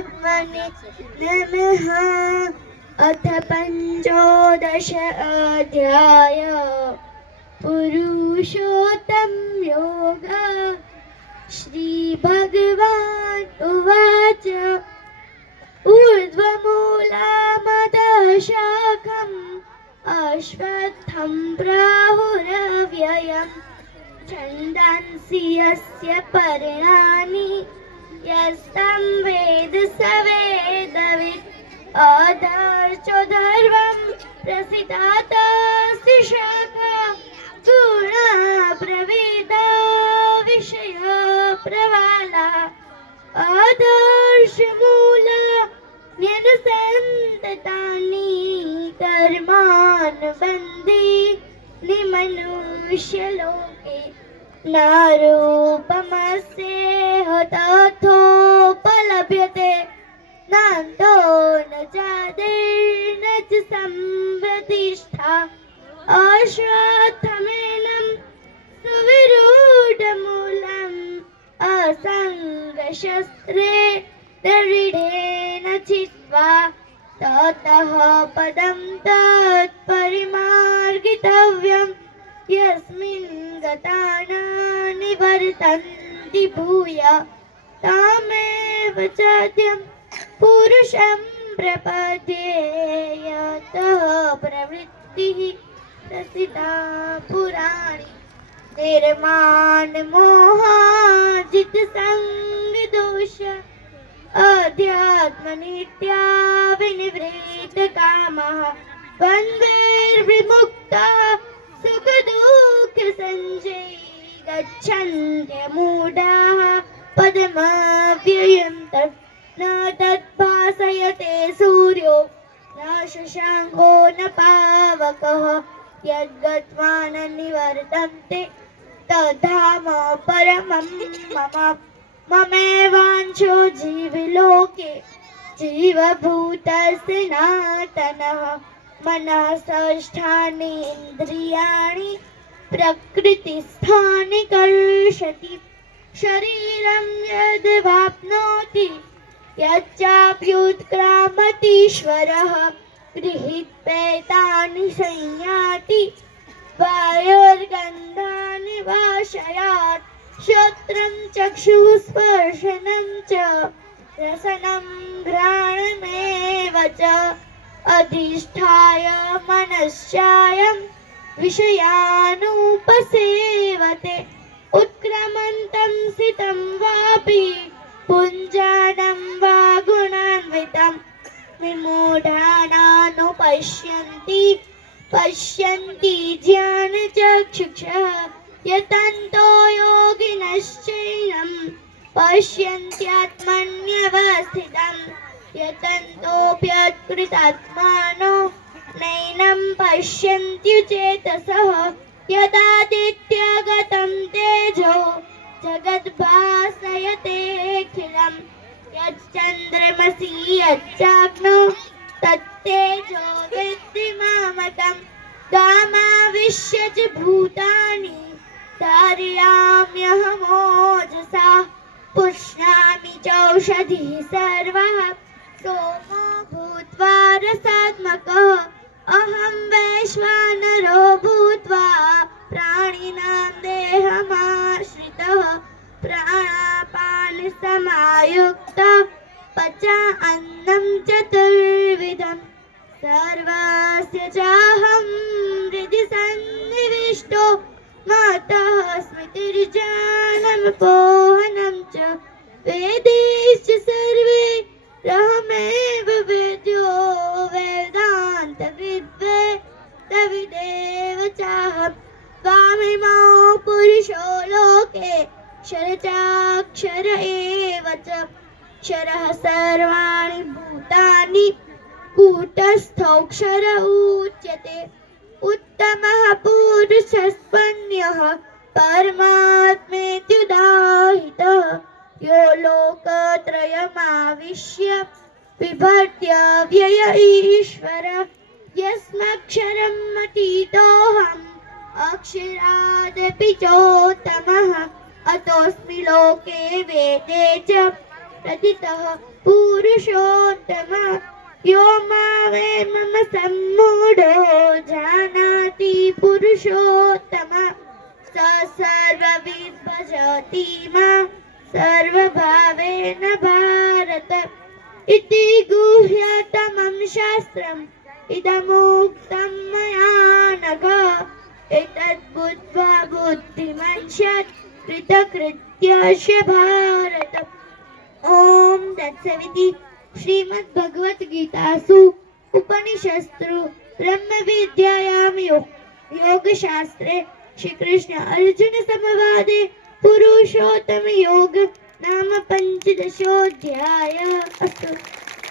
परमात्मने नमः। अथ पंचोदश अध्याय पुरुषोत्तम योग। श्री भगवान उवाच ऊर्ध्वमूलमधः शाखम् अश्वत्थं प्राहुरव्ययम् छन्दांसि यस्य पर्णानि यस्तं वेद स वेदवित्। अधर्चोधर्वं प्रसिद्धास्ति शाखा गुणा प्रवेदा विषय प्रवाला। अधर्षमूला न्यनुसन्ततानि कर्मानुबन्धे निमनुष्यलोके न रूपमस्येह तथोपलभ्यते नान्तो न जातिर्न च संप्रतिष्ठा। अश्वत्थमेनं सुविरूढमूलम् असङ्गशस्त्रे दृढेन चित्वा ततः पदं तत्परिमार्गितव्यम् यस्मिन् गता न निवर्तन्ति भूय तामेव चाद्यं पुरुषं प्रपद्ये। यतः प्रवृत्तिः प्रसिद्धा पुराणी निर्माण मोहाजित संग दोष अध्यात्म नित्या विनिवृत्त कामः बन्धैर्विमुक्ता सुख दुःख संजय गच्छन्त्य मूढाः पदमव्ययं तत् न तद्भासयते सूर्यो न शशाङ्को न पावकः यद्गत्वा न निवर्तन्ते तद्धाम परमं मम। ममेवांशो जीवलोके जीवभूतः सनातनः मनः षष्ठानि इन्द्रियाणि प्रकृतिस्थानि कर्षति। शरीरं यद्वाप्नोति यच्चाप्युत्क्रामतीश्वरः गृहीत्वैतानि संयाति वायुर्गन्धानि वाशयात्। श्रोत्रं चक्षुस्पर्शनं च रसनं घ्राणमेव च अधिष्ठाय मनश्चायं विषयानुपसेवते। उत्क्रमन्तं स्थितं वापि पुञ्जानं वा गुणान्वितं विमूढानानुपश्यन्ति पश्यन्ति ज्ञानचक्षुषः यतन्तो योगिनश्चैनं पश्यन्त्यात्मन्यवस्थितं यतन्तोऽप्यकृतात्मानो नैनं पश्यन्त्युचेतसः। यदादित्यगतं तेजो जगद्भासयतेऽखिलं यच्चन्द्रमसि यच्चाग्नो तत्तेजो विद्धिमामकम्। गामाविश्य च भूतानि धारयाम्यहमोजसा पुष्णामि चौषधिः सर्वः सोमो भूत्वा रसात्मकः। अहं वैश्वानरो भूत्वा प्राणिनां देहमाश्रितः प्राणापानसमायुक्तः पचान्नं चतुर्विधम् सर्वस्य चाहं हृदि सन्निविष्टो मातः स्मृतिर्ज्ञानमपोहनं च वेदैश्च सर्वे अहमेव वेद्यो वेदान्तविद्वेदविदेव चाहं। त्वामिमो पुरुषो लोके क्षरचाक्षर एव च क्षरः सर्वाणि भूतानि कूटस्थोऽक्षर उच्यते। उत्तमः पुरुषस्त्वन्यः परमात्मेत्युदाहृतः यो लोकत्रयमाविश्य बिभर्त्य व्यय ईश्वर। यस्मक्षरम् अतीतोऽहम् अक्षरादपि चोत्तमः अतोऽस्मि लोके वेदे च प्रथितः पुरुषोत्तमः यो मामेव मम सम्मूढो जानाति पुरुषोत्तमः स सर्वविद् भजति मां सर्वभावेन भारत इति गुह्यतमं शास्त्रम् इदमुक्तं मया नघ एतद् बुद्ध्वा बुद्धिमान् स्यात् कृतकृत्यस्य भारत। ओम तत्सविति श्रीमद्भगवद्गीतासु उपनिषत्सु ब्रह्मविद्यायां योगशास्त्रे श्रीकृष्ण अर्जुन संवादे पुरुषोत्तम योग नाम 15 अध्यायः। अस्तु।